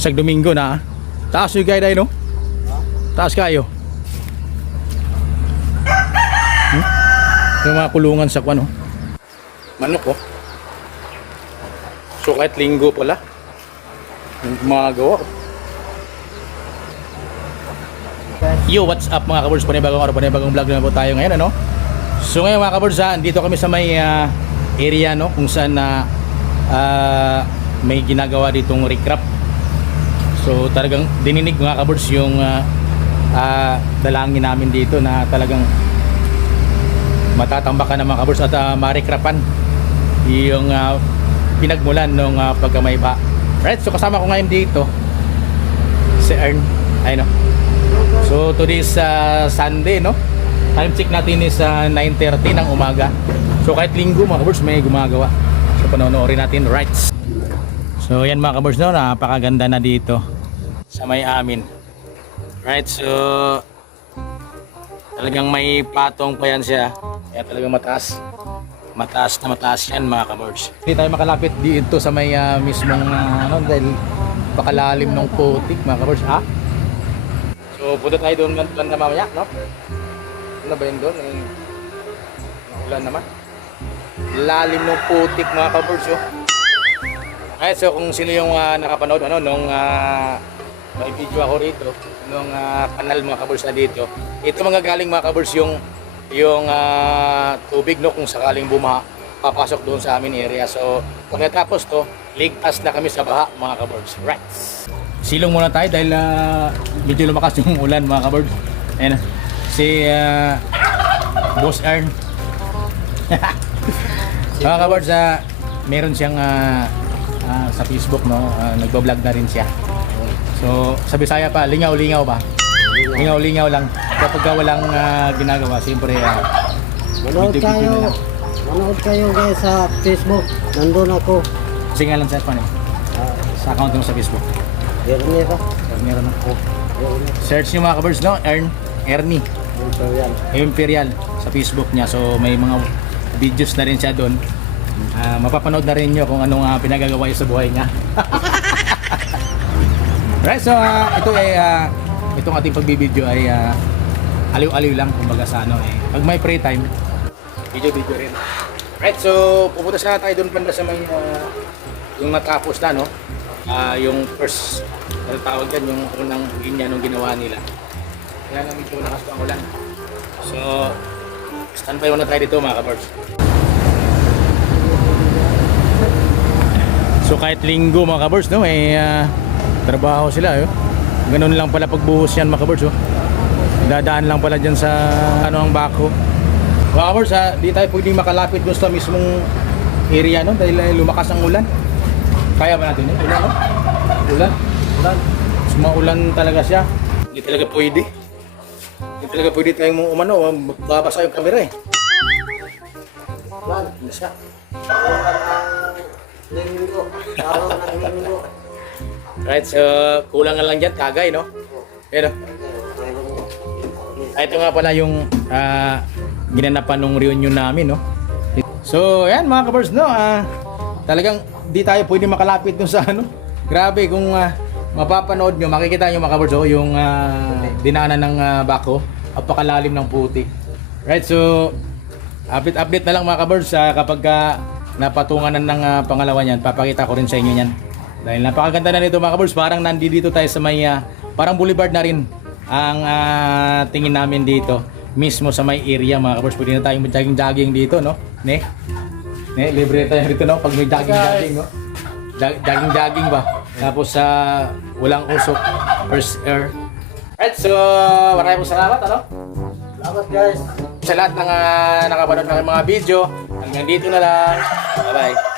Sa Domingo na. Taas yung guide ay no? Taas kayo. Yung mga kulungan sa ano. Manok oh. So kahit linggo pala. Yung gumagawa. Yo, what's up mga kabirds? Panibagong araw, panibagong vlog na po tayo ngayon ano? So ngayon mga kabirds, dito kami sa may area no, kung saan may ginagawa ditong recrap. So talagang dininig mga kabirds yung dalangin namin dito na talagang matatambakan ng mga kabirds at marikrapan yung pinagmulan ng pagkamayba. Right, so kasama ko ngayon dito si Ern. Ayun no. So today is Sunday no. Time check natin is 9:30 ng umaga. So kahit linggo mga kabirds may gumagawa. So panonoorin natin, right. So yan mga kabirds no, napakaganda na dito sa may amin. Right, so talagang may patong pa yan siya. Kaya talagang mataas. Mataas na mataas yan mga kabirds. Hindi tayo makalapit dito sa may mismong ano, dahil pakalalim ng putik mga kabirds. So punta tayo doon na mamaya no? Ano ba yun doon? Ulan naman. Lalim ng putik mga kabirds oh. Alright, so kung sino yung nakapanood ano, nung may video ako rito nung kanal mga kabirds na dito, ito mga galing mga kabirds yung tubig no, kung sakaling bumaha papasok doon sa amin area. So pag natapos to, ligtas na kami sa baha mga kabirds. Right, silong muna tayo dahil medyo lumakas yung ulan mga kabirds. Ayan si Boss Ern. Mga kabirds, meron siyang sa Facebook no, nagbo-vlog na rin siya. So sa Bisaya pa, lingaw-lingaw ba? Lingaw-lingaw lang kapag walang ginagawa. Siyempre manood kayo guys sa Facebook. Nandun ako. Sige lang sa Spanish. Sa account mo sa Facebook. Ernie ba? Meron na. Search nyo mga kabirds no, Ernie Imperial sa Facebook niya. So may mga videos na rin siya doon. Mapapanood na rin nyo kung anong pinagagawa niya sa buhay niya. Right, so ito ay itong ating pagbibideo ay aliw-aliw lang kumbaga sa ano eh. Pag may free time, video rin. Right, so pupunta sana tayo doon banda sa may yung natapos na no. Yung first tawag yan, yung unang linya nung ginawa nila. Kaya nga medyo lakas pa ang ulan. So standby muna tayo dito mga kabirds. So kahit linggo mga kabirds no, may trabaho sila eh. Ganun lang pala pagbuhos yan mga kabirds oh. Dadaan lang pala dyan sa ano ang bako. Mga kabirds di tayo pwedeng makalapit doon sa mismong area no, dahil lumakas ang ulan. Kaya ba natin eh? Ulan no? Ulan? Sumaulan talaga siya. Hindi talaga pwede. Hindi talaga pwede tayong umano, babasa yung camera eh. Ulan, hindi siya. Right, so kulang lang dyan, Tagay no? Pero ito nga pala yung ginanapan ng reunion namin no? So ayan mga kabirds no, talagang di tayo pwede makalapit dun sa ano. Grabe kung mapapanood nyo, makikita nyo mga kabirds oh, yung dinaanan ng bako, apakalalim ng putik. Right, so update na lang mga kabirds kapag napatungan ng pangalawa niyan, papakita ko rin sa inyo yan. Dahil napakaganda na nito mga kabirds, parang nandito tayo sa may parang boulevard na rin ang tingin namin dito mismo sa may area mga kabirds. Pwede na tayong jogging dito no. Ne, libre tayo dito no pag may jogging no. Jogging ba? Tapos walang usok, first air. Right, so maraming salamat ano. Salamat guys sa lahat ng nakapanood ng mga video. Hanggang dito na lang. Bye bye.